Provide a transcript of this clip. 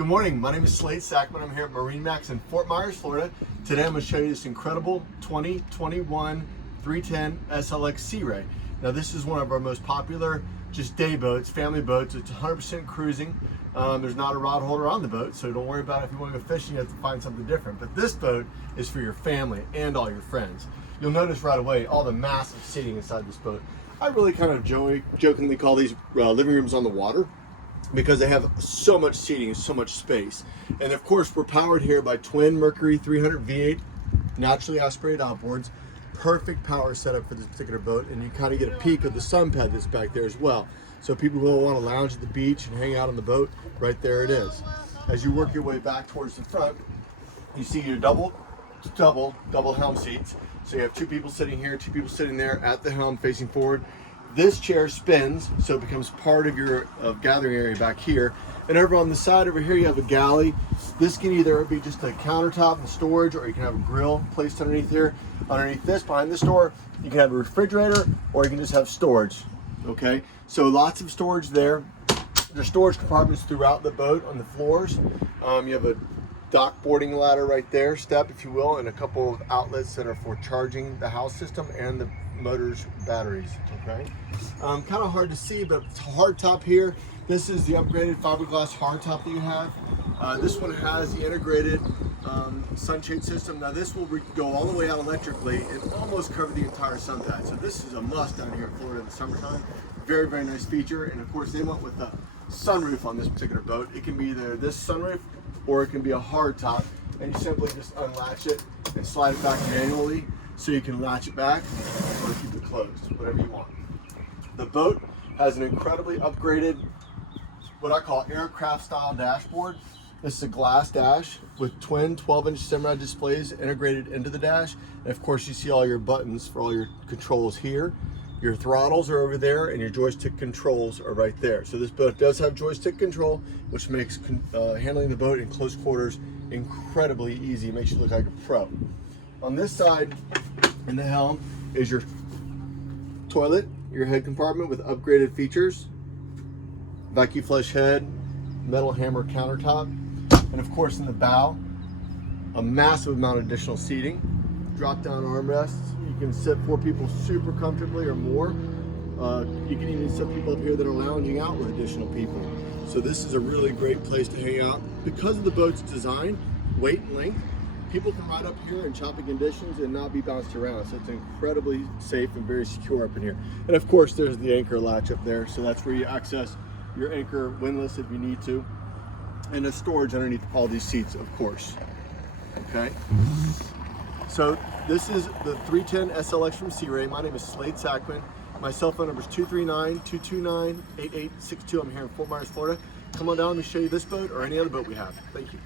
Good morning, my name is Slade Sackman. I'm here at MarineMax in Fort Myers, Florida. Today I'm going to show you this incredible 2021 310 SLX Sea Ray. Now this is one of our most popular just day boats, family boats. It's 100% cruising. There's not a rod holder on the boat, so don't worry about it. If you want to go fishing, you have to find something different. But this boat is for your family and all your friends. You'll notice right away all the massive seating inside this boat. I really kind of jokingly call these living rooms on the water, because they have so much seating and so much space. And of course, we're powered here by twin Mercury 300 V8 naturally aspirated outboards. Perfect power setup for this particular boat, and you kind of get a peek of the sun pad that's back there as well. So people who want to lounge at the beach and hang out on the boat, right there it is. As you work your way back towards the front, you see your double helm seats. So you have two people sitting here, two people sitting there at the helm facing forward. This chair spins, so it becomes part of your gathering area back here. And over on the side over here, you have a galley. This can either be just a countertop and storage, or you can have a grill placed underneath here. Underneath this, behind this door, you can have a refrigerator, or you can just have storage, okay? So lots of storage there. There's storage compartments throughout the boat on the floors. You have a dock boarding ladder right there, step if you will, and a couple of outlets that are for charging the house system and the motors batteries. Okay, kind of hard to see, but it's hard top here. This is the upgraded fiberglass hard top that you have. This one has the integrated sunshade system. Now this will go all the way out electrically and almost cover the entire sun pad. So this is a must down here in Florida in the summertime. Very, very nice feature. And of course they went with the sunroof on this particular boat. It can be either this sunroof or it can be a hard top, and you simply just unlatch it and slide it back manually, so you can latch it back or keep it closed, whatever you want. The boat has an incredibly upgraded, what I call aircraft style dashboard. This is a glass dash with twin 12-inch semi displays integrated into the dash. And of course you see all your buttons for all your controls here. Your throttles are over there, and your joystick controls are right there. So this boat does have joystick control, which makes handling the boat in close quarters incredibly easy. It makes you look like a pro. On this side in the helm is your toilet, your head compartment with upgraded features, vacuum flush head, metal hammer countertop, and of course in the bow, a massive amount of additional seating, drop down armrests. You can sit 4 people super comfortably or more. You can even sit people up here that are lounging out with additional people. So this is a really great place to hang out. Because of the boat's design, weight and length, people can ride up here in choppy conditions and not be bounced around. So it's incredibly safe and very secure up in here. And of course there's the anchor latch up there. So that's where you access your anchor windlass if you need to. And a storage underneath all these seats, of course. Okay. So this is the 310 SLX from Sea Ray. My name is Slade Sackman. My cell phone number is 239-229-8862. I'm here in Fort Myers, Florida. Come on down, let me show you this boat or any other boat we have. Thank you.